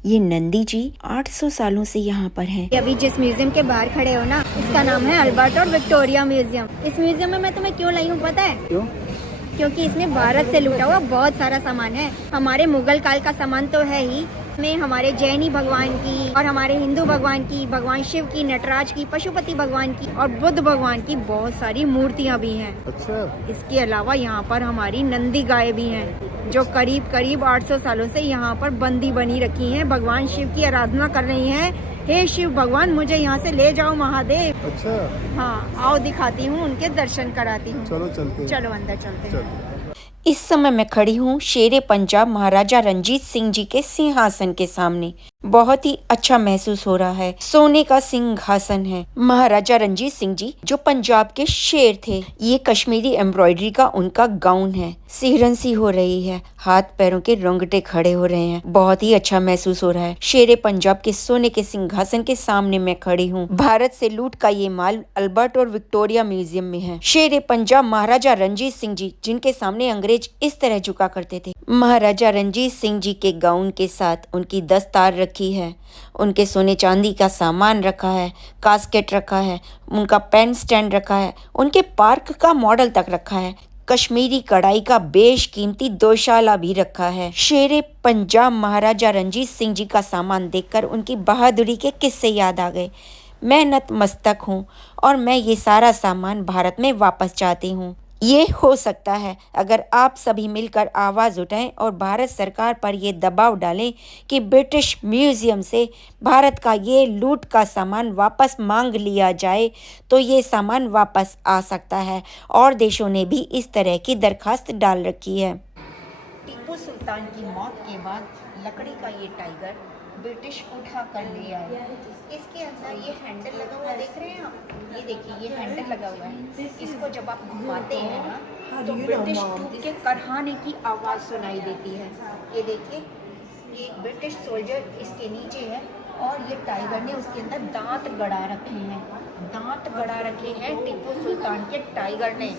ये नंदी जी 800 सालों से यहाँ पर हैं। अभी जिस म्यूजियम के बाहर खड़े हो ना, इसका नाम है अल्बर्ट और विक्टोरिया म्यूजियम। इस म्यूजियम में मैं तुम्हें क्यों लाई हूँ पता है? क्यों? क्योंकि इसमें भारत से लूटा हुआ बहुत सारा सामान है। हमारे मुगल काल का सामान तो है ही, में हमारे जैनी भगवान की और हमारे हिंदू भगवान की, भगवान शिव की, नटराज की, पशुपति भगवान की और बुद्ध भगवान की बहुत सारी मूर्तियाँ भी हैं। अच्छा। इसके अलावा यहाँ पर हमारी नंदी गाय भी हैं, जो करीब 800 सालों से यहाँ पर बंदी बनी रखी हैं। भगवान शिव की आराधना कर रही हैं। हे शिव भगवान, मुझे यहाँ से ले जाओ महादेव। अच्छा। हाँ, आओ दिखाती हूँ, उनके दर्शन कराती हूँ। चलो चलते हैं। चलो अंदर चलते हैं। इस समय मैं खड़ी हूँ शेरे पंजाब महाराजा रंजीत सिंह जी के सिंहासन के सामने। बहुत ही अच्छा महसूस हो रहा है। सोने का सिंहासन है। महाराजा रंजीत सिंह जी जो पंजाब के शेर थे। ये कश्मीरी एम्ब्रॉयडरी का उनका गाउन है। सिहरन सी हो रही है, हाथ पैरों के रोंगटे खड़े हो रहे हैं। बहुत ही अच्छा महसूस हो रहा है। शेरे पंजाब के सोने के सिंहासन के सामने मैं खड़ी हूँ। भारत से लूट का ये माल अल्बर्ट और विक्टोरिया म्यूजियम में है। शेरे पंजाब महाराजा रंजीत सिंह जी, जिनके सामने अंग्रेज इस तरह झुका करते थे। महाराजा रंजीत सिंह जी के गाउन के साथ उनकी दस्तार रखी है, उनके सोने चांदी का सामान रखा है, कास्केट रखा है, उनका पेन स्टैंड रखा है, उनके पार्क का मॉडल तक रखा है। कश्मीरी कढ़ाई का बेशकीमती दोशाला भी रखा है। शेरे पंजाब महाराजा रंजीत सिंह जी का सामान देखकर उनकी बहादुरी के किस्से याद आ गए। मैं नतमस्तक हूँ और मैं ये सारा सामान भारत में वापस चाहती हूँ। ये हो सकता है अगर आप सभी मिलकर आवाज़ उठाएं और भारत सरकार पर ये दबाव डालें कि ब्रिटिश म्यूजियम से भारत का ये लूट का सामान वापस मांग लिया जाए, तो ये सामान वापस आ सकता है। और देशों ने भी इस तरह की दरखास्त डाल रखी है। टीपू सुल्तान की मौत के बाद लकड़ी का ये टाइगर ब्रिटिश उठा कर ले आए। इसके अंदर ये हैंडल लगा हुआ देख रहे हैं आप? ये देखिए, ये हैंडल लगा हुआ है। इसको जब आप घुमाते हैं ना, तो ब्रिटिश ट्रूप के करहाने की आवाज़ सुनाई देती है। ये देखिए, ये ब्रिटिश सोल्जर इसके नीचे है और ये टाइगर ने उसके अंदर दांत गड़ा रखे हैं। दांत गड़ा रखे हैं टीपू सुल्तान के टाइगर ने,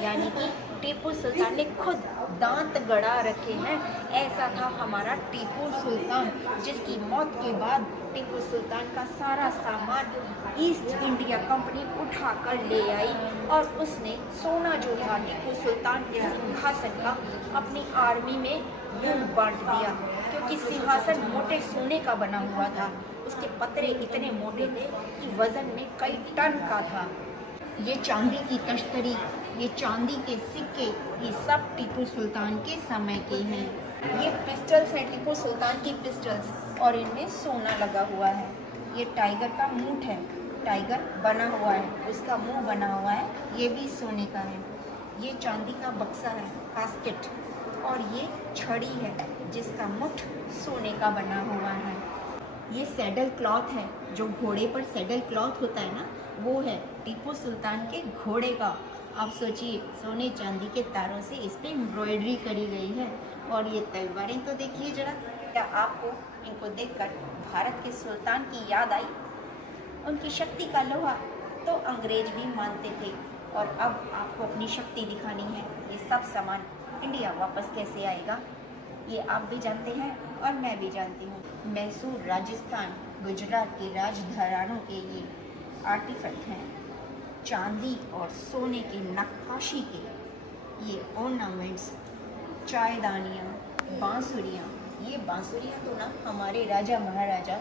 यानी कि टीपू सुल्तान ने खुद दांत गड़ा रखे हैं। ऐसा था हमारा टीपू सुल्तान, जिसकी मौत के बाद टीपू सुल्तान का सारा सामान ईस्ट इंडिया कंपनी उठा कर ले आई और उसने सोना जो था टीपू सुल्तान के सिंहासन का अपनी आर्मी में यूं बांट दिया, क्योंकि सिंहासन मोटे सोने का बना हुआ था। उसके पतरे इतने मोटे थे कि वजन में कई टन का था। ये चांदी की तश्तरी, ये चांदी के सिक्के, ये सब टीपू सुल्तान के समय के हैं। ये पिस्टल्स हैं, टीपू सुल्तान की पिस्टल्स, और इनमें सोना लगा हुआ है। ये टाइगर का मूठ है, टाइगर बना हुआ है, उसका मुंह बना हुआ है, ये भी सोने का है। ये चांदी का बक्सा है, कास्केट, और ये छड़ी है जिसका मुठ सोने का बना हुआ है। ये सैडल क्लॉथ है, जो घोड़े पर सैडल क्लॉथ होता है ना, वो है टीपू सुल्तान के घोड़े का। आप सोचिए, सोने चांदी के तारों से इस पर एम्ब्रॉयडरी करी गई है। और ये तलवारें तो देखिए जरा। क्या आपको इनको देखकर भारत के सुल्तान की याद आई? उनकी शक्ति का लोहा तो अंग्रेज भी मानते थे, और अब आपको अपनी शक्ति दिखानी है। ये सब सामान इंडिया वापस कैसे आएगा, ये आप भी जानते हैं और मैं भी जानती हूँ। मैसूर, राजस्थान, गुजरात के राजघरानों के ये आर्टिफैक्ट हैं। चांदी और सोने की नक्काशी के ये ऑर्नामेंट्स, चायदानियाँ, बांसुरियाँ। ये बांसुरियाँ तो ना हमारे राजा महाराजा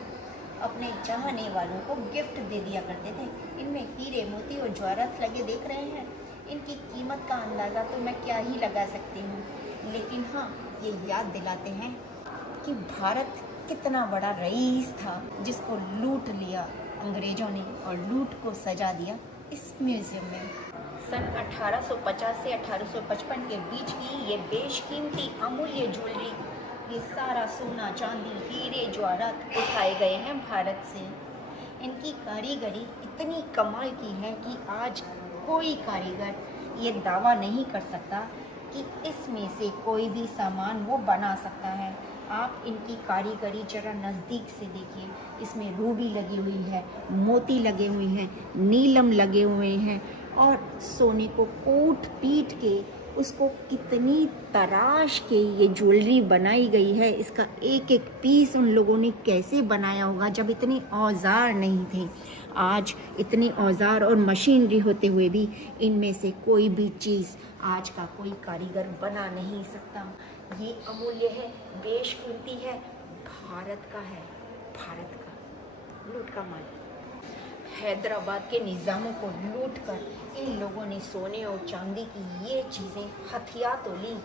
अपने चाहने वालों को गिफ्ट दे दिया करते थे। इनमें हीरे, मोती और जवाहरात लगे देख रहे हैं। इनकी कीमत का अंदाज़ा तो मैं क्या ही लगा सकती हूँ, लेकिन हाँ, ये याद दिलाते हैं कि भारत कितना बड़ा रईस था, जिसको लूट लिया अंग्रेज़ों ने और लूट को सजा दिया इस म्यूज़ियम में। सन 1850 से 1855 के बीच की ये बेशकीमती अमूल्य ज्वेलरी, ये सारा सोना, चांदी, हीरे, जवाहरात उठाए गए हैं भारत से। इनकी कारीगरी इतनी कमाल की है कि आज कोई कारीगर ये दावा नहीं कर सकता कि इसमें से कोई भी सामान वो बना सकता है। आप इनकी कारीगरी जरा नज़दीक से देखिए। इसमें रूबी लगी हुई है, मोती लगे हुए हैं, नीलम लगे हुए हैं, और सोने को कूट पीट के उसको कितनी तराश के ये ज्वेलरी बनाई गई है, इसका एक एक पीस उन लोगों ने कैसे बनाया होगा जब इतने औजार नहीं थे। आज इतने औजार और मशीनरी होते हुए भी इनमें से कोई भी चीज़ आज का कोई कारीगर बना नहीं सकता। ये अमूल्य है, बेशकीमती है, भारत का है, भारत का लूट का माल। हैदराबाद के निज़ामों को लूटकर इन लोगों ने सोने और चांदी की ये चीज़ें हथिया तो ली,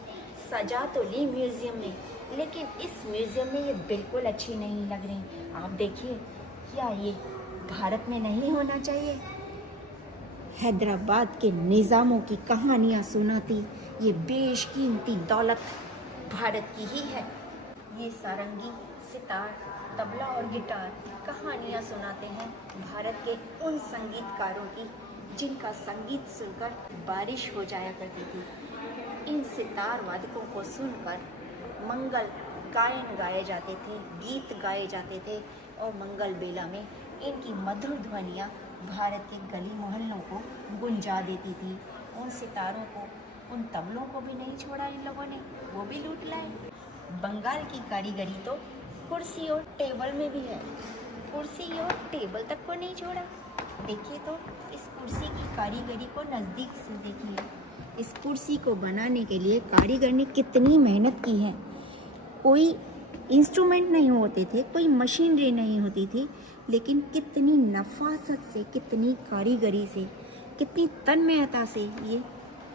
सजा तो ली म्यूज़ियम में, लेकिन इस म्यूज़ियम में ये बिल्कुल अच्छी नहीं लग रही। आप देखिए, क्या ये भारत में नहीं होना चाहिए? हैदराबाद के निज़ामों की कहानियाँ सुनाती ये बेशकीमती दौलत भारत की ही है। ये सारंगी, सितार, तबला और गिटार कहानियाँ सुनाते हैं भारत के उन संगीतकारों की जिनका संगीत सुनकर बारिश हो जाया करती थी। इन सितार वादकों को सुनकर मंगल गायन गाए जाते थे, गीत गाए जाते थे और मंगल बेला में इनकी मधुर ध्वनियाँ भारत के गली मोहल्लों को गुंजा देती थी। उन सितारों को, उन तबलों को भी नहीं छोड़ा इन लोगों ने, वो भी लूट लाए। बंगाल की कारीगरी तो कुर्सी और टेबल में भी है, कुर्सी और टेबल तक को नहीं छोड़ा। देखिए तो इस कुर्सी की कारीगरी को नज़दीक से देखिए। इस कुर्सी को बनाने के लिए कारीगर ने कितनी मेहनत की है। कोई इंस्ट्रूमेंट नहीं होते थे, कोई मशीनरी नहीं होती थी, लेकिन कितनी नफासत से, कितनी कारीगरी से, कितनी तन्मयता से ये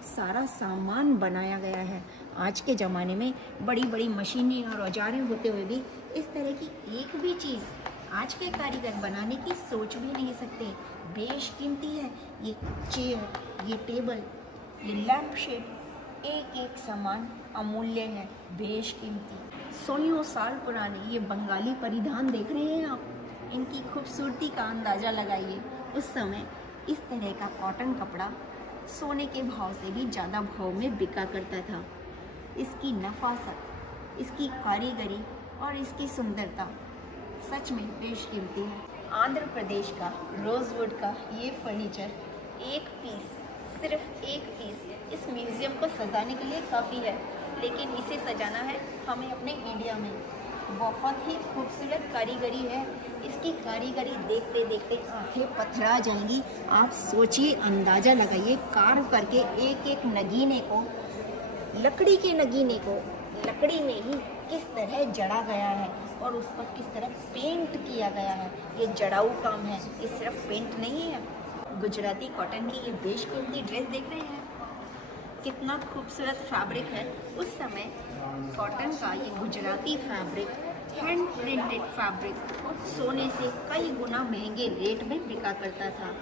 सारा सामान बनाया गया है। आज के ज़माने में बड़ी बड़ी मशीनें और औजारें होते हुए भी इस तरह की एक भी चीज़ आज के कारीगर बनाने की सोच भी नहीं सकते। बेशकीमती है ये चेयर, ये टेबल, ये लैंप शेड, एक एक सामान अमूल्य है, बेशकीमती। सौ साल पुराने ये बंगाली परिधान देख रहे हैं आप, इनकी खूबसूरती का अंदाज़ा लगाइए। उस समय इस तरह का कॉटन कपड़ा सोने के भाव से भी ज़्यादा भाव में बिका करता था। इसकी नफासत, इसकी कारीगरी और इसकी सुंदरता सच में बेशकीमती है। आंध्र प्रदेश का रोज़वुड का ये फर्नीचर एक पीस, सिर्फ एक पीस इस म्यूज़ियम को सजाने के लिए काफ़ी है, लेकिन इसे सजाना है हमें अपने इंडिया में। बहुत ही खूबसूरत कारीगरी है, इसकी कारीगरी देखते देखते आंखें पथरा जाएंगी। आप सोचिए, अंदाज़ा लगाइए, कार्व करके एक एक नगीने को, लकड़ी के नगीने को लकड़ी में ही किस तरह जड़ा गया है और उस पर किस तरह पेंट किया गया है। ये जड़ाऊ काम है, ये सिर्फ पेंट नहीं है। गुजराती कॉटन की ये बेशकीमती ड्रेस देख रहे हैं, कितना खूबसूरत फैब्रिक है। उस समय कॉटन का ये Gujarati fabric, hand printed fabric सोने से कई गुना महंगे रेट में बिका करता था।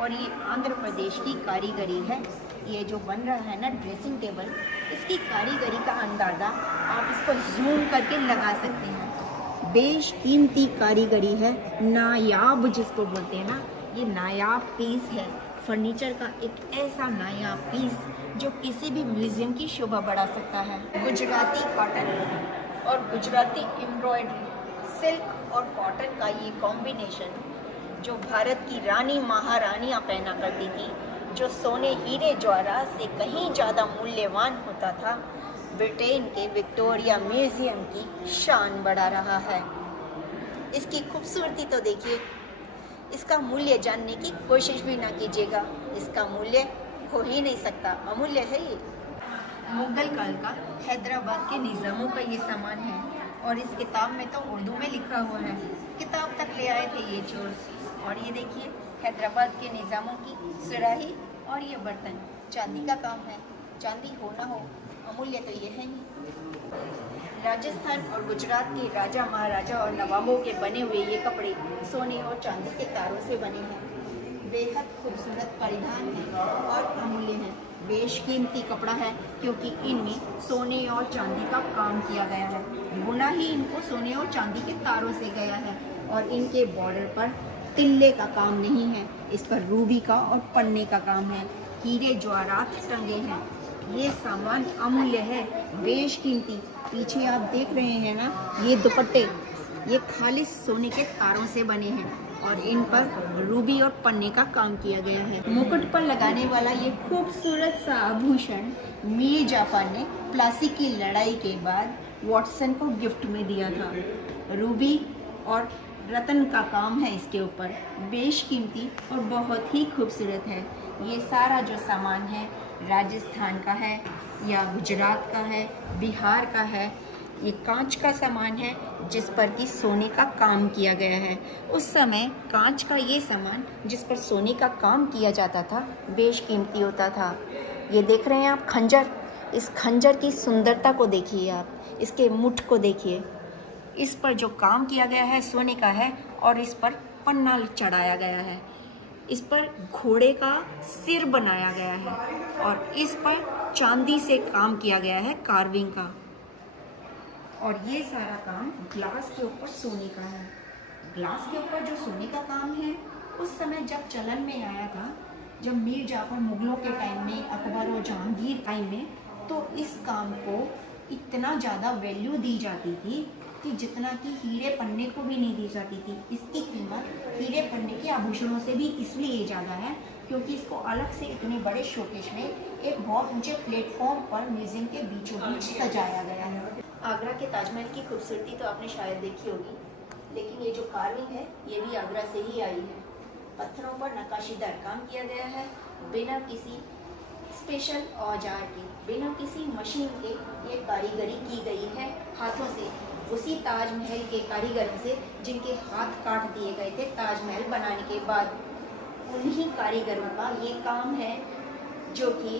और ये आंध्र प्रदेश की कारीगरी है। ये जो बन रहा है ना ड्रेसिंग टेबल, इसकी कारीगरी का अंदाज़ा आप इसको जूम करके लगा सकते हैं। बेशकीमती कारीगरी है, नायाब जिसको बोलते हैं ना, ये नायाब पीस है। फर्नीचर का एक ऐसा नायाब पीस जो किसी भी म्यूज़ियम की शोभा बढ़ा सकता है। गुजराती कॉटन और गुजराती एम्ब्रॉयडरी, सिल्क और कॉटन का ये कॉम्बिनेशन जो भारत की रानी महारानियाँ पहना करती थी, जो सोने हीरे जवाहरात से कहीं ज़्यादा मूल्यवान होता था, ब्रिटेन के विक्टोरिया म्यूज़ियम की शान बढ़ा रहा है। इसकी खूबसूरती तो देखिए, इसका मूल्य जानने की कोशिश भी ना कीजिएगा, इसका मूल्य हो ही नहीं सकता, अमूल्य है ये। मुगल काल का हैदराबाद के निज़ामों का ये सामान है और इस किताब में तो उर्दू में लिखा हुआ है। किताब तक ले आए थे ये चोर। और ये देखिए, हैदराबाद के निज़ामों की सुराही और ये बर्तन चांदी का काम है। चांदी हो ना हो, अमूल्य तो ये है ही। राजस्थान और गुजरात के राजा महाराजा और नवाबों के बने हुए ये कपड़े सोने और चांदी के तारों से बने हैं। बेहद खूबसूरत परिधान है और अमूल्य है। बेशकीमती कपड़ा है क्योंकि इनमें सोने और चांदी का काम किया गया है। बुना ही इनको सोने और चांदी के तारों से गया है और इनके बॉर्डर पर तिल्ले का काम नहीं है, इस पर रूबी का और पन्ने का काम है। हीरे जवाहरात टंगे हैं। ये सामान अमूल्य है, बेशकीमती। पीछे आप देख रहे हैं ना, ये दुपट्टे, ये खालिश सोने के तारों से बने हैं और इन पर रूबी और पन्ने का काम किया गया है। मुकुट पर लगाने वाला ये खूबसूरत सा आभूषण मीर जाफर ने प्लासी की लड़ाई के बाद वॉटसन को गिफ्ट में दिया था। रूबी और रतन का काम है इसके ऊपर, बेशकीमती और बहुत ही खूबसूरत है। ये सारा जो सामान है राजस्थान का है या गुजरात का है, बिहार का है। ये कांच का सामान है जिस पर कि सोने का काम किया गया है। उस समय कांच का ये सामान जिस पर सोने का काम किया जाता था बेशकीमती होता था। ये देख रहे हैं आप खंजर, इस खंजर की सुंदरता को देखिए आप, इसके मुठ को देखिए। इस पर जो काम किया गया है सोने का है और इस पर पन्ना चढ़ाया गया है। इस पर घोड़े का सिर बनाया गया है और इस पर चांदी से काम किया गया है, कार्विंग का। और ये सारा काम ग्लास के ऊपर सोने का है। ग्लास के ऊपर जो सोने का काम है उस समय जब चलन में आया था, जब मीर जाफर मुगलों के टाइम में, अकबर और जहांगीर टाइम में, तो इस काम को इतना ज़्यादा वैल्यू दी जाती थी कि जितना कि हीरे पन्ने को भी नहीं दी जाती थी। इसकी कीमत हीरे पन्ने के आभूषणों से भी इसलिए ज़्यादा है क्योंकि इसको अलग से इतने बड़े शोकेस में एक बहुत ऊंचे प्लेटफॉर्म पर म्यूजियम के बीचों बीच सजाया गया है। आगरा के ताजमहल की खूबसूरती तो आपने शायद देखी होगी, लेकिन ये जो कार्विंग है ये भी आगरा से ही आई है। पत्थरों पर नक्काशीदार काम किया गया है, बिना किसी स्पेशल औजार के, बिना किसी मशीन के ये कारीगरी की गई है हाथों से, उसी ताजमहल के कारीगरों से जिनके हाथ काट दिए गए थे ताजमहल बनाने के बाद। उन्हीं कारीगरों का ये काम है जो कि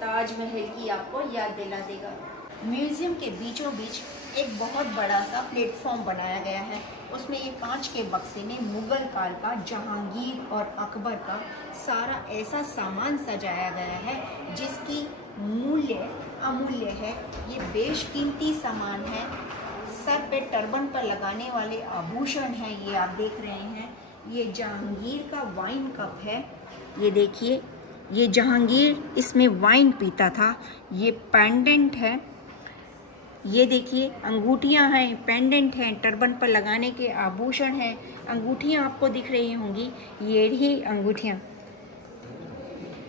ताजमहल की आपको याद दिला देगा। म्यूजियम के बीचों बीच एक बहुत बड़ा सा प्लेटफॉर्म बनाया गया है। उसमें ये कांच के बक्से में मुगल काल का, जहांगीर और अकबर का सारा ऐसा सामान सजाया गया है जिसकी मूल्य अमूल्य है। ये बेशकीमती सामान है। सर पे टर्बन पर लगाने वाले आभूषण हैं, ये आप देख रहे हैं। ये जहांगीर का वाइन कप है, ये देखिए, ये जहांगीर इसमें वाइन पीता था। ये पेंडेंट है, ये देखिए, अंगूठियां हैं, पेंडेंट हैं, टर्बन पर लगाने के आभूषण हैं। अंगूठियां आपको दिख रही होंगी, ये ही अंगूठियां,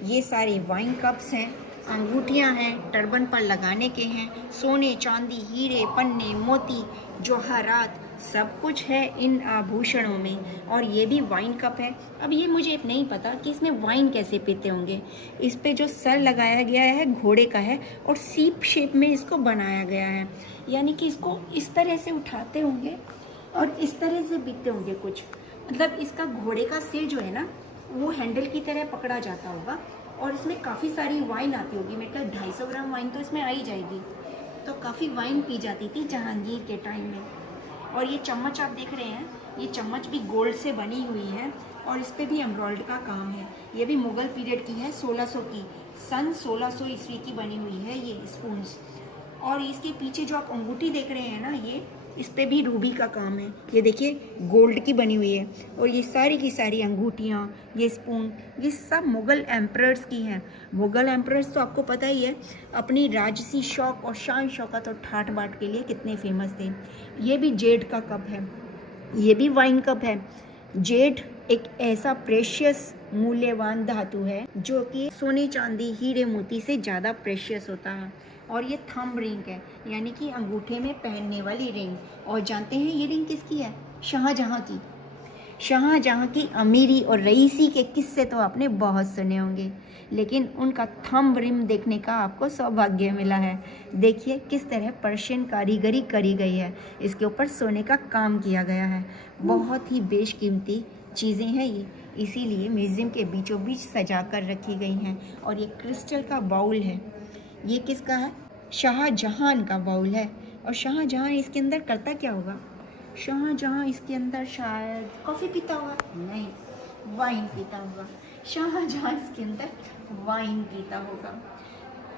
ये सारी वाइन कप्स हैं, अंगूठियां हैं, टर्बन पर लगाने के हैं। सोने, चांदी, हीरे, पन्ने, मोती, जवाहरात सब कुछ है इन आभूषणों में। और ये भी वाइन कप है। अब ये मुझे नहीं पता कि इसमें वाइन कैसे पीते होंगे। इस पे जो सर लगाया गया है घोड़े का है और सीप शेप में इसको बनाया गया है, यानी कि इसको इस तरह से उठाते होंगे और इस तरह से पीते होंगे कुछ। मतलब इसका घोड़े का सिर जो है ना वो हैंडल की तरह पकड़ा जाता होगा और इसमें काफ़ी सारी वाइन आती होगी। मेरे ख्याल 250 ग्राम वाइन तो इसमें आ ही जाएगी। तो काफ़ी वाइन पी जाती थी जहांगीर के टाइम में। और ये चम्मच आप देख रहे हैं, ये चम्मच भी गोल्ड से बनी हुई है और इस पर भी एम्ब्रॉयडरी का काम है। ये भी मुग़ल पीरियड की है, 1600 की, सन 1600 ईस्वी की बनी हुई है ये स्पून्स। और इसके पीछे जो आप अंगूठी देख रहे हैं ना, ये इस पे भी रूबी का काम है। ये देखिए गोल्ड की बनी हुई है। और ये सारी की सारी अंगूठियाँ, ये स्पून, ये सब मुग़ल एम्परर्स की हैं। मुग़ल एम्परर्स तो आपको पता ही है, अपनी राजसी शौक और शान शौकत और ठाट बाट के लिए कितने फेमस थे। ये भी जेड का कप है, ये भी वाइन कप है। जेड एक ऐसा प्रेशियस मूल्यवान धातु है जो कि सोने, चांदी, हीरे, मोती से ज़्यादा प्रेशियस होता है। और ये थंब रिंग है, यानी कि अंगूठे में पहनने वाली रिंग। और जानते हैं ये रिंग किसकी है? शाहजहाँ की। शाहजहाँ की अमीरी और रईसी के किस्से तो आपने बहुत सुने होंगे, लेकिन उनका थंब रिंग देखने का आपको सौभाग्य मिला है। देखिए किस तरह पर्शियन कारीगरी करी गई है, इसके ऊपर सोने का काम किया गया है। बहुत ही बेशकीमती चीज़ें हैं ये, इसीलिए म्यूज़ियम के बीचों बीच सजा कर रखी गई हैं। और ये क्रिस्टल का बाउल है, ये किसका है? शाहजहां का बाउल है। और शाहजहां इसके अंदर करता क्या होगा? शाहजहां इसके अंदर शायद कॉफ़ी पीता होगा, नहीं, वाइन पीता होगा। शाहजहां इसके अंदर वाइन पीता होगा।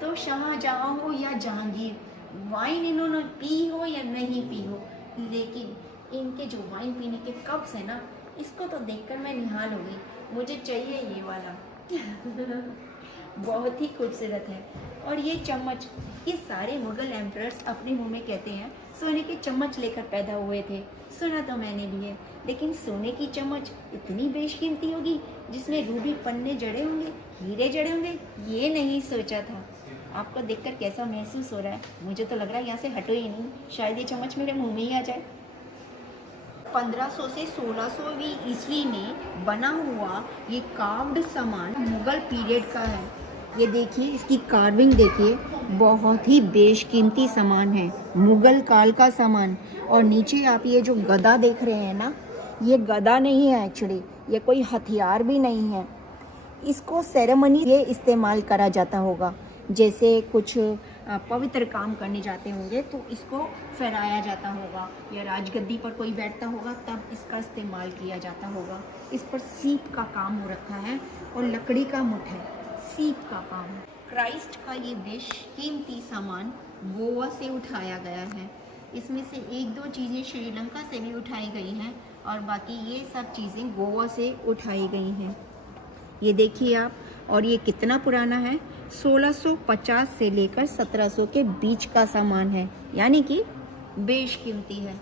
तो शाहजहां हो या जहांगीर, वाइन इन्होंने पी हो या नहीं पी हो, लेकिन इनके जो वाइन पीने के कप्स हैं ना, इसको तो देखकर मैं निहाल हो गई। मुझे चाहिए ये वाला बहुत ही खूबसूरत है। और ये चम्मच, ये सारे मुगल एम्परर्स अपने मुंह में कहते हैं सोने के चम्मच लेकर पैदा हुए थे। सुना तो मैंने भी है, लेकिन सोने की चम्मच इतनी बेशकीमती होगी जिसमें रूबी पन्ने जड़े होंगे, हीरे जड़े होंगे, ये नहीं सोचा था। आपको देखकर कैसा महसूस हो रहा है? मुझे तो लग रहा है यहाँ से हटो ही नहीं, शायद ये चम्मच मेरे मुंह में ही आ जाए। 1500 से 1600वीं ईस्वी में बना हुआ ये कार्व्ड सामान मुगल पीरियड का है। ये देखिए, इसकी कार्विंग देखिए, बहुत ही बेशकीमती सामान है, मुगल काल का सामान। और नीचे आप ये जो गदा देख रहे हैं ना, ये गदा नहीं है एक्चुअली, ये कोई हथियार भी नहीं है। इसको सेरेमनी ये इस्तेमाल करा जाता होगा, जैसे कुछ पवित्र काम करने जाते होंगे तो इसको फहराया जाता होगा, या राजगद्दी पर कोई बैठता होगा तब इसका इस्तेमाल किया जाता होगा। इस पर सीप का काम हो रखा है और लकड़ी का मुठ है, सीप का काम है। क्राइस्ट का ये बेशकीमती सामान गोवा से उठाया गया है। इसमें से एक दो चीज़ें श्रीलंका से भी उठाई गई हैं और बाकी ये सब चीज़ें गोवा से उठाई गई हैं। ये देखिए आप, और ये कितना पुराना है, 1650 से लेकर 1700 के बीच का सामान है, यानी कि बेशकीमती है।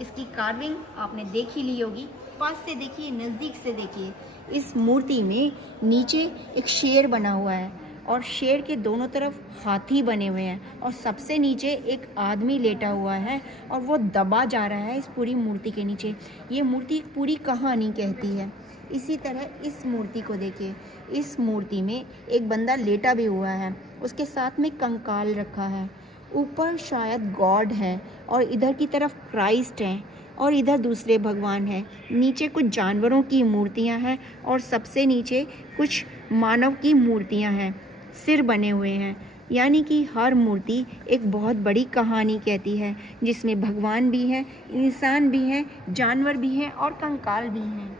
इसकी कार्विंग आपने देख ही ली होगी, पास से देखिए, नज़दीक से देखिए। इस मूर्ति में नीचे एक शेर बना हुआ है और शेर के दोनों तरफ हाथी बने हुए हैं और सबसे नीचे एक आदमी लेटा हुआ है और वो दबा जा रहा है इस पूरी मूर्ति के नीचे। ये मूर्ति एक पूरी कहानी कहती है। इसी तरह इस मूर्ति को देखिए, इस मूर्ति में एक बंदा लेटा भी हुआ है, उसके साथ में कंकाल रखा है, ऊपर शायद गॉड है और इधर की तरफ क्राइस्ट है और इधर दूसरे भगवान हैं। नीचे कुछ जानवरों की मूर्तियां हैं और सबसे नीचे कुछ मानव की मूर्तियां हैं, सिर बने हुए हैं। यानी कि हर मूर्ति एक बहुत बड़ी कहानी कहती है, जिसमें भगवान भी हैं, इंसान भी हैं, जानवर भी हैं और कंकाल भी हैं।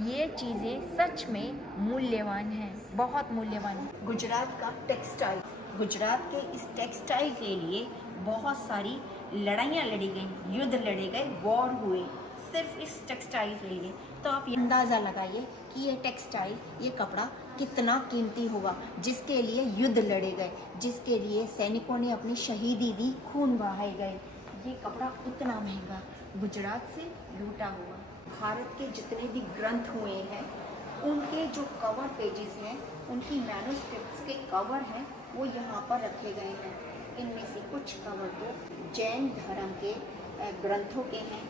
ये चीज़ें सच में मूल्यवान हैं, बहुत मूल्यवान है। गुजरात का टेक्सटाइल, गुजरात के इस टेक्सटाइल के लिए बहुत सारी लड़ाइयाँ लड़ी गई, युद्ध लड़े गए, वॉर हुए सिर्फ इस टेक्सटाइल के लिए। तो आप ये अंदाज़ा लगाइए कि ये टेक्सटाइल, ये कपड़ा कितना कीमती होगा, जिसके लिए युद्ध लड़े गए, जिसके लिए सैनिकों ने अपनी शहीदी दी, खून बहाए गए। ये कपड़ा इतना महंगा गुजरात से लूटा हुआ। भारत के जितने भी ग्रंथ हुए हैं उनके जो कवर पेजेस हैं, उनकी मैन्युस्क्रिप्ट्स के कवर हैं, वो यहाँ पर रखे गए हैं। इनमें से कुछ कवर तो जैन धर्म के ग्रंथों के हैं,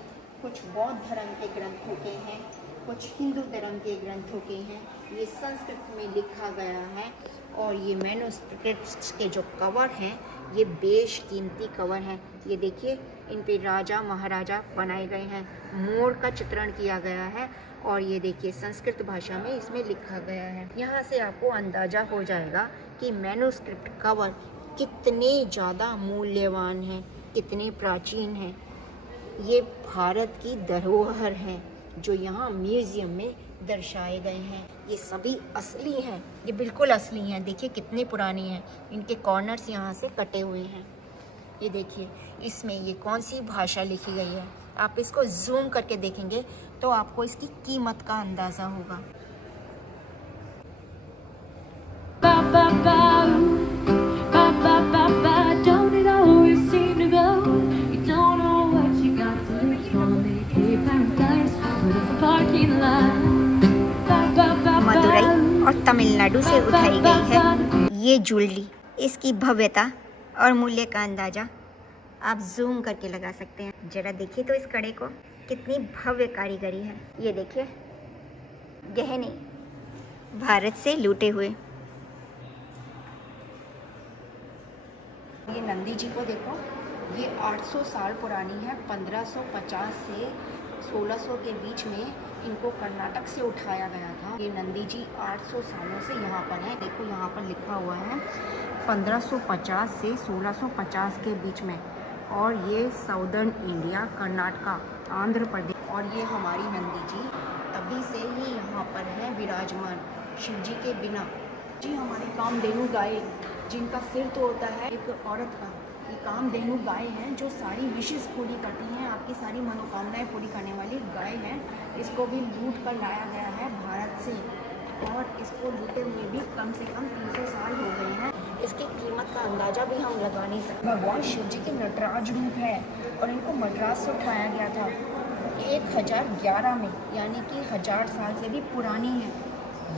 कुछ बौद्ध धर्म के ग्रंथों के हैं, कुछ हिंदू धर्म के ग्रंथों के हैं। ये संस्कृत में लिखा गया है और ये मैन्युस्क्रिप्ट्स के जो कवर हैं ये बेशकीमती कवर हैं। ये देखिए, इन पे राजा महाराजा बनाए गए हैं, मोर का चित्रण किया गया है और ये देखिए संस्कृत भाषा में इसमें लिखा गया है। यहाँ से आपको अंदाज़ा हो जाएगा कि मैन्युस्क्रिप्ट कवर कितने ज़्यादा मूल्यवान हैं, कितने प्राचीन हैं। ये भारत की धरोहर हैं जो यहाँ म्यूज़ियम में दर्शाए गए हैं। ये सभी असली हैं, ये बिल्कुल असली हैं। देखिए कितने पुरानी हैं, इनके कॉर्नर्स यहाँ से कटे हुए हैं। ये देखिए इसमें ये कौन सी भाषा लिखी गई है। आप इसको जूम करके देखेंगे तो आपको इसकी कीमत का अंदाज़ा होगा। मदुरई और तमिलनाडु से उठाई गई है ये ज्वेलरी। इसकी भव्यता और मूल्य का अंदाज़ा आप जूम करके लगा सकते हैं। जरा देखिए तो इस कड़े को, कितनी भव्य कारीगरी है। ये देखिए गहने भारत से लूटे हुए। ये नंदी जी को देखो, ये 800 साल पुरानी है। 1550 से 1600 के बीच में इनको कर्नाटक से उठाया गया था। ये नंदी जी 800 सालों से यहाँ पर है। देखो यहाँ पर लिखा हुआ है 1550 से 1650 के बीच में। और ये साउदर्न इंडिया, कर्नाटका, आंध्र प्रदेश। और ये हमारी नंदी जी तभी से ही यहाँ पर है विराजमान, शिव जी के बिना। जी हमारी कामधेनु गाय, जिनका सिर तो होता है एक औरत का, ये कामधेनु गाय हैं जो सारी विशेष पूरी करती हैं, आपकी सारी मनोकामनाएं पूरी करने वाली गाय हैं। इसको भी लूट कर लाया गया है भारत से और इसको लूटे हुए भी कम से कम 300 साल हो गए हैं। इसकी कीमत का अंदाज़ा भी हम लगा नहीं सकते। भगवान शिव जी के नटराज रूप है और इनको मद्रास से उठाया गया था 1011 में, यानी कि 1000 साल से भी पुरानी है।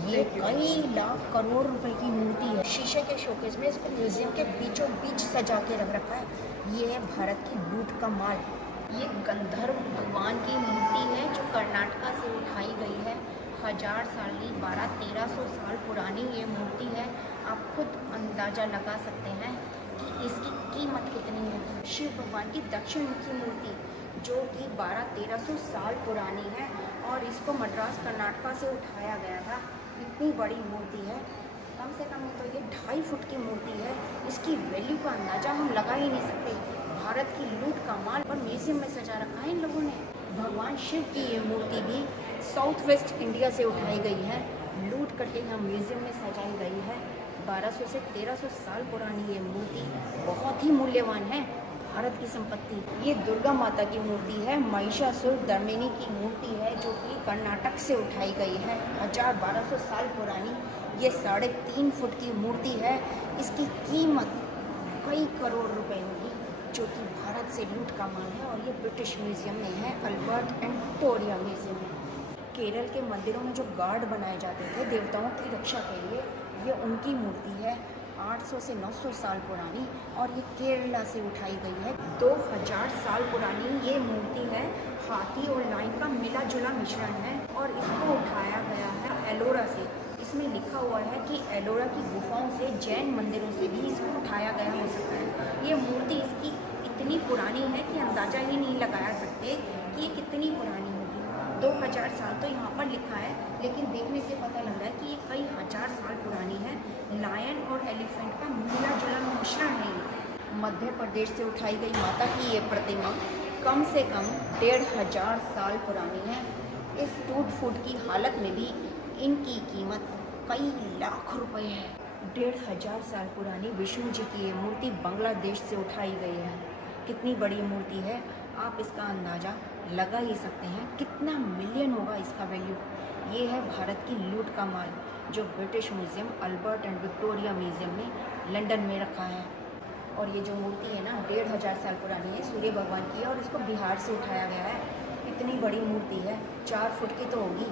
ये कई लाख करोड़ रुपए की मूर्ति है। शीशे के शोकेस में इसको म्यूजियम के बीचों बीच सजा के रख रखा है। ये है भारत की लूट का माल। ये गंधर्व भगवान की मूर्ति है जो कर्नाटका से उठाई गई है। 1000 साल की 1200-1300 साल पुरानी ये मूर्ति है। आप खुद अंदाज़ा लगा सकते हैं कि इसकी कीमत कितनी है। शिव भगवान की दक्षिण मुखी मूर्ति जो कि 1200-1300 साल पुरानी है और इसको मद्रास कर्नाटका से उठाया गया था। इतनी बड़ी मूर्ति है, कम से कम तो ये 2.5 फुट की मूर्ति है। इसकी वैल्यू का अंदाज़ा हम लगा ही नहीं सकते। भारत की लूट का माल और म्यूजियम में सजा रखा है इन लोगों ने। भगवान शिव की ये मूर्ति भी साउथ वेस्ट इंडिया से उठाई गई है, लूट करके यहाँ म्यूजियम में सजाई गई है। 1200 से 1300 साल पुरानी ये मूर्ति बहुत ही मूल्यवान है, भारत की संपत्ति। ये दुर्गा माता की मूर्ति है, महिषासुर दर्मिनी की मूर्ति है जो कि कर्नाटक से उठाई गई है। 1200 साल पुरानी ये 3.5 फुट की मूर्ति है। इसकी कीमत कई करोड़ रुपए होगी, जो कि भारत से लूट का माल है। और ये ब्रिटिश म्यूजियम में है, अल्बर्ट एंड विक्टोरिया म्यूजियम में। केरल के मंदिरों में जो गार्ड बनाए जाते थे देवताओं की रक्षा के लिए, ये उनकी मूर्ति है। 800 से 900 साल पुरानी और ये केरला से उठाई गई है। 2000 साल पुरानी ये मूर्ति है। हाथी और लाइन का मिला जुला मिश्रण है और इसको उठाया गया है एलोरा से। इसमें लिखा हुआ है कि एलोरा की गुफाओं से, जैन मंदिरों से भी इसको उठाया गया हो सकता है। ये मूर्ति इसकी इतनी पुरानी है कि अंदाज़ा ही नहीं लगाया सकते कि ये कितनी पुरानी होगी। 2000 साल तो यहाँ पर लिखा है, लेकिन देखने से पता लग रहा है कि ये कई हजार साल पुरानी है। लायन और एलिफेंट का मिला जुला मिश्रण है ये। मध्य प्रदेश से उठाई गई माता की ये प्रतिमा कम से कम 1500 साल पुरानी है। इस टूट फूट की हालत में भी इनकी कीमत कई लाख रुपए है। 1500 साल पुरानी विष्णु जी की ये मूर्ति बांग्लादेश से उठाई गई है। कितनी बड़ी मूर्ति है, आप इसका अंदाज़ा लगा ही सकते हैं कितना मिलियन होगा इसका वैल्यू। ये है भारत की लूट का माल जो British museum, Albert and Victoria museum में लंदन में रखा है। और ये जो मूर्ति है ना 1500 साल पुरानी है, सूर्य भगवान की है और इसको बिहार से उठाया गया है। इतनी बड़ी मूर्ति है, 4 फुट की तो होगी,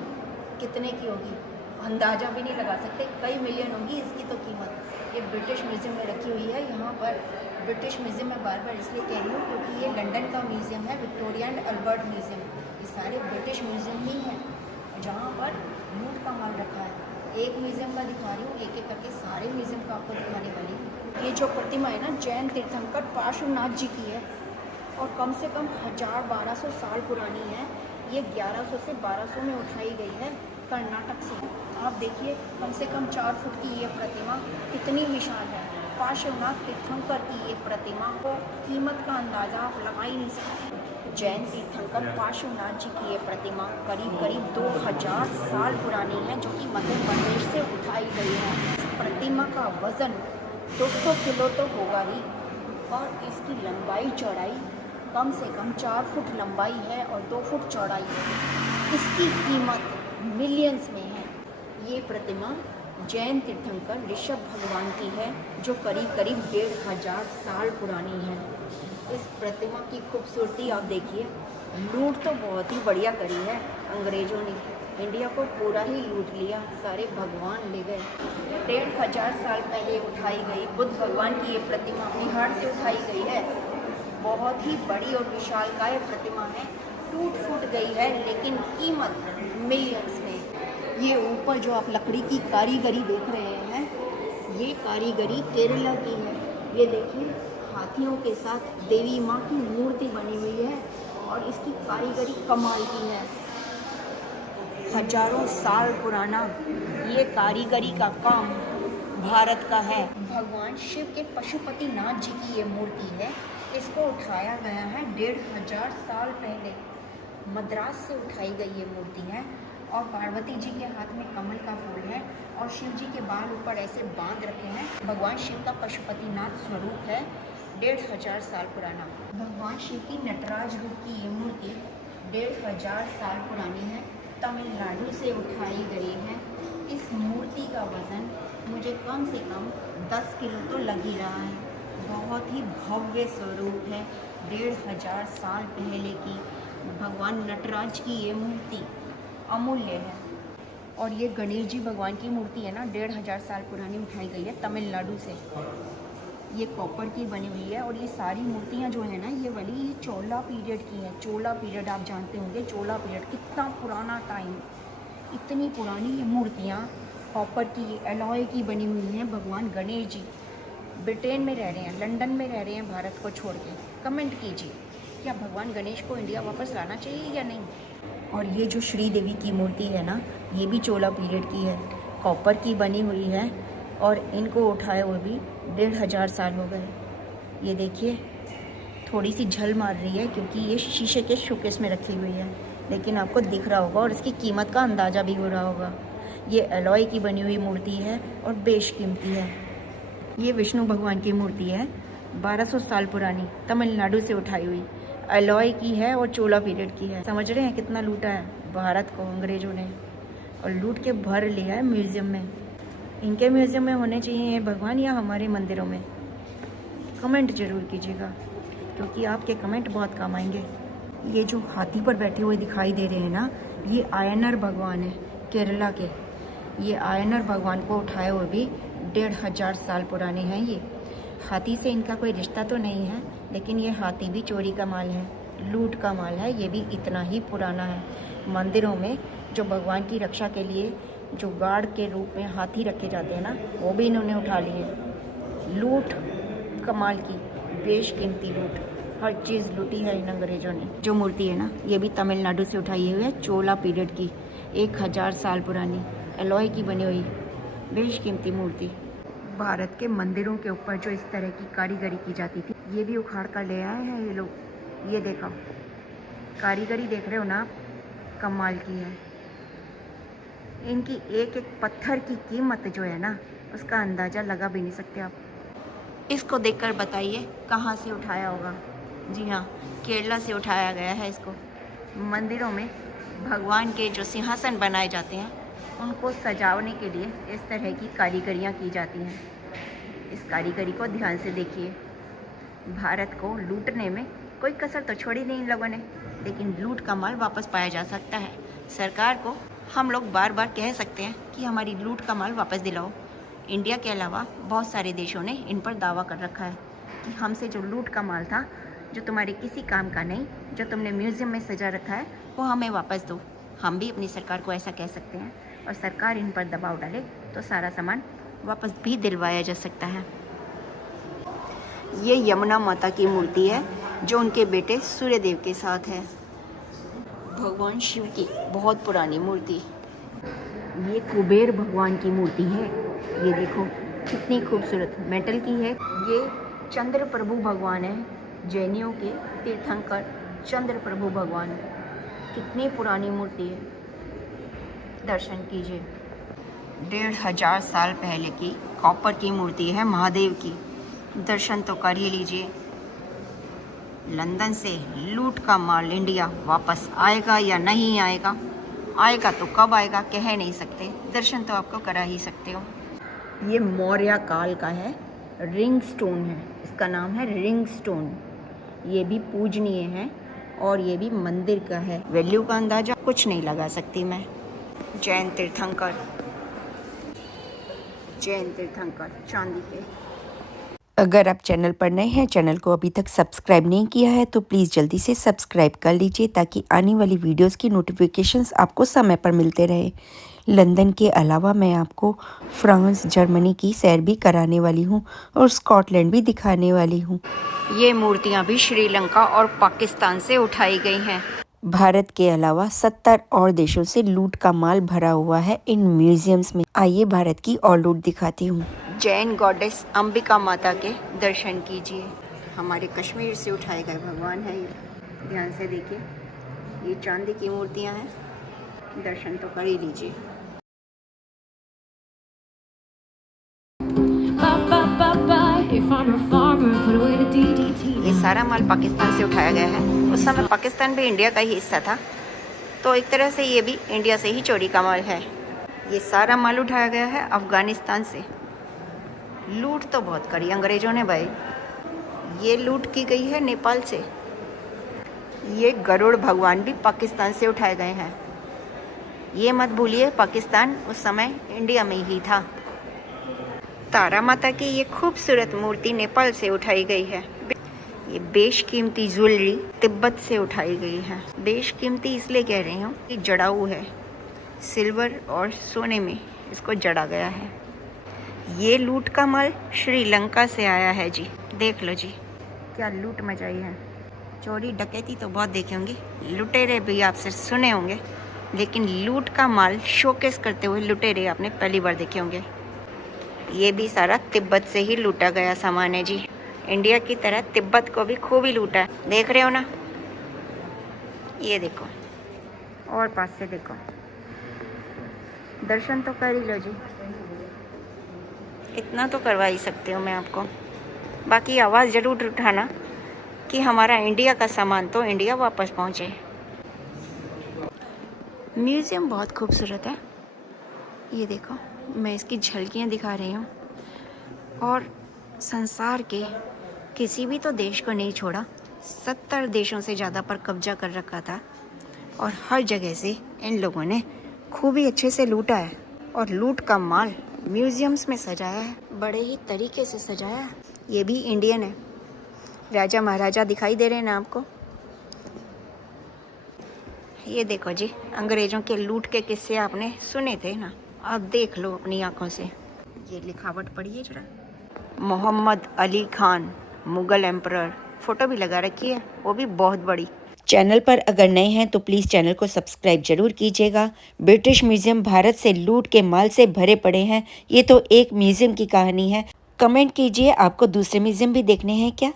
कितने की होगी अंदाज़ा भी नहीं लगा सकते, कई मिलियन होगी इसकी तो कीमत। ये ब्रिटिश म्यूजियम में रखी हुई है। यहाँ पर ब्रिटिश म्यूजियम में बार बार इसलिए कह रही हूँ क्योंकि ये लंदन का म्यूजियम है, विक्टोरिया एंड अल्बर्ट म्यूजियम। ये सारे ब्रिटिश म्यूजियम ही हैं जहाँ पर लूट का माल रखा है। एक म्यूजियम का दिखा रही हूँ, एक एक करके सारे म्यूजियम का आपको दिखाने वाली हूँ। ये जो प्रतिमा है ना जैन तीर्थंकर पार्श्वनाथ जी की है और कम से कम 1200 साल पुरानी है। ये 1100 से 1200 में उठाई गई है कर्नाटक से। आप देखिए कम से कम 4 फुट की ये प्रतिमा कितनी विशाल है। पार्श्वनाथ तीर्थंकर की ये प्रतिमा को कीमत का अंदाज़ा आप लगा ही नहीं सकते। जैन तीर्थंकर पार्श्वनाथ जी की ये प्रतिमा करीब 2000 साल पुरानी है जो कि मध्य प्रदेश से उठाई गई है। इस प्रतिमा का वज़न 200 किलो तो होगा ही और इसकी लंबाई चौड़ाई कम से कम 4 फुट लंबाई है और 2 फुट चौड़ाई है। इसकी कीमत मिलियंस में है। ये प्रतिमा जैन तीर्थंकर ऋषभ भगवान की है जो करीब 1500 साल पुरानी है। इस प्रतिमा की खूबसूरती आप देखिए। लूट तो बहुत ही बढ़िया करी है अंग्रेज़ों ने, इंडिया को पूरा ही लूट लिया, सारे भगवान ले गए। 1500 साल पहले उठाई गई बुद्ध भगवान की ये प्रतिमा बिहार से उठाई गई है। बहुत ही बड़ी और विशालकाय प्रतिमा है, टूट फूट गई है लेकिन कीमत मिलियंस में। ये ऊपर जो आप लकड़ी की कारीगरी देख रहे हैं, ये कारीगरी केरला की है। ये देखिए हाथियों के साथ देवी माँ की मूर्ति बनी हुई है और इसकी कारीगरी कमाल की है। हजारों साल पुराना ये कारीगरी का काम भारत का है। भगवान शिव के पशुपति नाथ जी की ये मूर्ति है। इसको उठाया गया है 1500 साल पहले। मद्रास से उठाई गई ये मूर्ति है और पार्वती जी के हाथ में कमल का फूल है और शिव जी के बाल ऊपर ऐसे बांध रखे हैं। भगवान शिव का पशुपतिनाथ स्वरूप है, 1500 साल पुराना। भगवान शिव की नटराज रूप की ये मूर्ति 1500 साल पुरानी है। तमिलनाडु से उठाई गई है। इस मूर्ति का वज़न मुझे कम से कम 10 किलो तो लग ही रहा है। बहुत ही भव्य स्वरूप है। 1500 साल पहले की भगवान नटराज की ये मूर्ति अमूल्य है। और ये गणेश जी भगवान की मूर्ति है ना, 1500 साल पुरानी उठाई गई है तमिलनाडु से। ये कॉपर की बनी हुई है। और ये सारी मूर्तियाँ जो है ना, ये वाली ये चोला पीरियड की है। चोला पीरियड आप जानते होंगे, चोला पीरियड कितना पुराना टाइम। इतनी पुरानी ये मूर्तियाँ कॉपर की, एलॉय की बनी हुई हैं। भगवान गणेश जी ब्रिटेन में रह रहे हैं, लंदन में रह रहे हैं भारत को छोड़ के। कमेंट कीजिए, क्या भगवान गणेश को इंडिया वापस लाना चाहिए या नहीं। और ये जो श्री देवी की मूर्ति है ना, ये भी चोला पीरियड की है, कॉपर की बनी हुई है। और इनको उठाए हुए भी 1500 साल हो गए। ये देखिए, थोड़ी सी झल मार रही है क्योंकि ये शीशे के शोकेस में रखी हुई है, लेकिन आपको दिख रहा होगा और इसकी कीमत का अंदाज़ा भी हो रहा होगा। ये एलॉय की बनी हुई मूर्ति है और बेशकीमती है। ये विष्णु भगवान की मूर्ति है, 1200 साल पुरानी, तमिलनाडु से उठाई हुई, एलॉय की है और चोला पीरियड की है। समझ रहे हैं कितना लूटा है भारत को अंग्रेज़ों ने, और लूट के भर लिया है म्यूज़ियम में। इनके म्यूज़ियम में होने चाहिए ये भगवान या हमारे मंदिरों में। कमेंट ज़रूर कीजिएगा क्योंकि आपके कमेंट बहुत काम आएंगे। ये जो हाथी पर बैठे हुए दिखाई दे रहे हैं ना, ये आयनर भगवान है केरला के। ये आयनर भगवान को उठाए हुए भी 1500 साल पुराने हैं। ये हाथी से इनका कोई रिश्ता तो नहीं है, लेकिन ये हाथी भी चोरी का माल है, लूट का माल है। ये भी इतना ही पुराना है। मंदिरों में जो भगवान की रक्षा के लिए जो गार्ड के रूप में हाथी रखे जाते हैं ना, वो भी इन्होंने उठा लिए। लूट कमाल की, बेशकीमती लूट, हर चीज़ लूटी है इन अंग्रेज़ों ने। जो मूर्ति है ना, ये भी तमिलनाडु से उठाई हुई है, चोला पीरियड की, 1000 साल पुरानी, एलॉय की बनी हुई बेशकीमती मूर्ति। भारत के मंदिरों के ऊपर जो इस तरह की कारीगरी की जाती थी, ये भी उखाड़ कर ले आए हैं ये लोग। ये देखो, कारीगरी देख रहे हो ना आप, कमाल की है। इनकी एक एक पत्थर की कीमत जो है ना, उसका अंदाज़ा लगा भी नहीं सकते आप। इसको देखकर बताइए कहाँ से उठाया होगा। जी हाँ, केरला से उठाया गया है इसको। मंदिरों में भगवान के जो सिंहासन बनाए जाते हैं, उनको सजाने के लिए इस तरह की कारीगरियाँ की जाती हैं। इस कारीगरी को ध्यान से देखिए। भारत को लूटने में कोई कसर तो छोड़ी नहीं इन लोगों ने, लेकिन लूट का माल वापस पाया जा सकता है। सरकार को हम लोग बार बार कह सकते हैं कि हमारी लूट का माल वापस दिलाओ। इंडिया के अलावा बहुत सारे देशों ने इन पर दावा कर रखा है कि हमसे जो लूट का माल था, जो तुम्हारे किसी काम का नहीं, जो तुमने म्यूज़ियम में सजा रखा है, वो हमें वापस दो। हम भी अपनी सरकार को ऐसा कह सकते हैं, और सरकार इन पर दबाव डाले तो सारा सामान वापस भी दिलवाया जा सकता है। ये यमुना माता की मूर्ति है जो उनके बेटे सूर्यदेव के साथ है। भगवान शिव की बहुत पुरानी मूर्ति। ये कुबेर भगवान की मूर्ति है। ये देखो कितनी खूबसूरत, मेटल की है। ये चंद्र प्रभु भगवान है, जैनियों के तीर्थंकर चंद्र प्रभु भगवान। कितनी पुरानी मूर्ति है, दर्शन कीजिए। 1500 साल पहले की कॉपर की मूर्ति है महादेव की। दर्शन तो कर ही लीजिए। लंदन से लूट का माल इंडिया वापस आएगा या नहीं आएगा? आएगा तो कब आएगा कह नहीं सकते, दर्शन तो आपको करा ही सकते हो। ये मौर्य काल का है, रिंग स्टोन है, इसका नाम है रिंग स्टोन। ये भी पूजनीय है और ये भी मंदिर का है। वैल्यू का अंदाज़ा कुछ नहीं लगा सकती मैं। जैन तीर्थंकर चांदी के। अगर आप चैनल पर नए हैं, चैनल को अभी तक सब्सक्राइब नहीं किया है तो प्लीज़ जल्दी से सब्सक्राइब कर लीजिए ताकि आने वाली वीडियोस की नोटिफिकेशंस आपको समय पर मिलते रहे। लंदन के अलावा मैं आपको फ्रांस, जर्मनी की सैर भी कराने वाली हूँ और स्कॉटलैंड भी दिखाने वाली हूँ। ये मूर्तियाँ भी श्रीलंका और पाकिस्तान से उठाई गई हैं। भारत के अलावा 70 और देशों से लूट का माल भरा हुआ है इन म्यूजियम्स में। आइए भारत की और लूट दिखाती हूँ। जैन गॉडेस अंबिका माता के दर्शन कीजिए। हमारे कश्मीर से उठाए गए भगवान है ये, ध्यान से देखिए। ये चांदी की मूर्तियाँ हैं, दर्शन तो कर ही लीजिए। ये सारा माल पाकिस्तान से उठाया गया है। उस समय पाकिस्तान भी इंडिया का ही हिस्सा था, तो एक तरह से ये भी इंडिया से ही चोरी का माल है। ये सारा माल उठाया गया है अफ़गानिस्तान से। लूट तो बहुत करी अंग्रेज़ों ने भाई। ये लूट की गई है नेपाल से। ये गरुड़ भगवान भी पाकिस्तान से उठाए गए हैं। ये मत भूलिए पाकिस्तान उस समय इंडिया में ही था। तारा माता की ये खूबसूरत मूर्ति नेपाल से उठाई गई है। ये बेशकीमती ज्वेलरी तिब्बत से उठाई गई है। बेशकीमती इसलिए कह रही हूँ कि जड़ाऊ है, सिल्वर और सोने में इसको जड़ा गया है। ये लूट का माल श्रीलंका से आया है जी। देख लो जी क्या लूट मचाई है। चोरी डकैती तो बहुत देखे होंगे, लुटेरे भी आपसे सुने होंगे, लेकिन लूट का माल शोकेस करते हुए लुटेरे आपने पहली बार देखे होंगे। ये भी सारा तिब्बत से ही लूटा गया सामान है जी। इंडिया की तरह तिब्बत को भी खूब ही लूटा है। देख रहे हो ना, ये देखो और पास से देखो, दर्शन तो कर ही लो जी। इतना तो करवा ही सकती हूँ मैं आपको। बाकी आवाज़ ज़रूर उठाना कि हमारा इंडिया का सामान तो इंडिया वापस पहुँचे। म्यूज़ियम बहुत खूबसूरत है। ये देखो मैं इसकी झलकियाँ दिखा रही हूँ। और संसार के किसी भी तो देश को नहीं छोड़ा, 70 देशों से ज़्यादा पर कब्जा कर रखा था। और हर जगह से इन लोगों ने खूब ही अच्छे से लूटा है। और लूट का माल म्यूज़ियम्स में सजाया है, बड़े ही तरीके से सजाया है। ये भी इंडियन है। राजा महाराजा दिखाई दे रहे हैं ना आपको। ये देखो जी, अंग्रेज़ों के लूट के किस्से आपने सुने थे ना, अब देख लो अपनी आंखों से। ये लिखावट पढ़िए जरा, मोहम्मद अली खान मुग़ल एम्परर, फ़ोटो भी लगा रखी है, वो भी बहुत बड़ी। चैनल पर अगर नए हैं तो प्लीज़ चैनल को सब्सक्राइब जरूर कीजिएगा। ब्रिटिश म्यूजियम भारत से लूट के माल से भरे पड़े हैं। ये तो एक म्यूजियम की कहानी है। कमेंट कीजिए आपको दूसरे म्यूजियम भी देखने हैं क्या।